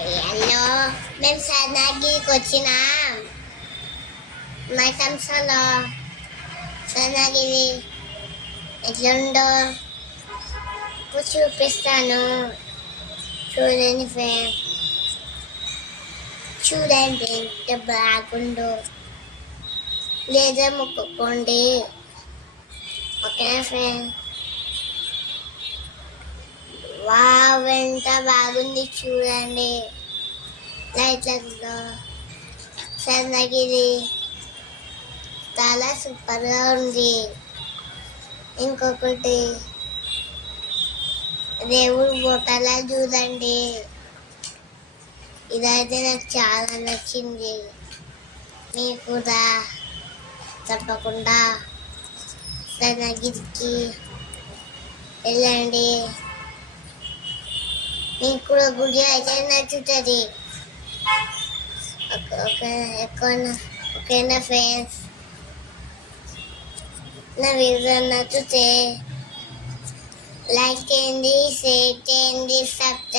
Hello, మేము సన్నగిరికి వచ్చినాం. మైసంసలో సన్నగిరి ఎట్లుందో ఇప్పుడు చూపిస్తాను. చూడండి ఫ్రెండ్స్, చూడండి ఎంత బాగుందో. లేదా మొక్కుకోండి. ఓకేనా ఫ్రెండ్స్? వావ్, ఎంత బాగుంది చూడండి. లైట్లతో సన్నగిరి చాలా సూపర్గా ఉంది. ఇంకొకటి దేవుడు బొట్టలా చూడండి. ఇదైతే నాకు చాలా నచ్చింది. మీకు కూడా తప్పకుండా సన్నగిరికి వెళ్ళండి. మీకు కూడా గుడి అయితే నచ్చుతుంది. ఓకేనా ఫ్రెండ్స్? నా వీడియో నచ్చితే లైక్ చేయండి, షేర్ చేయండి, సబ్స్క్రైబ్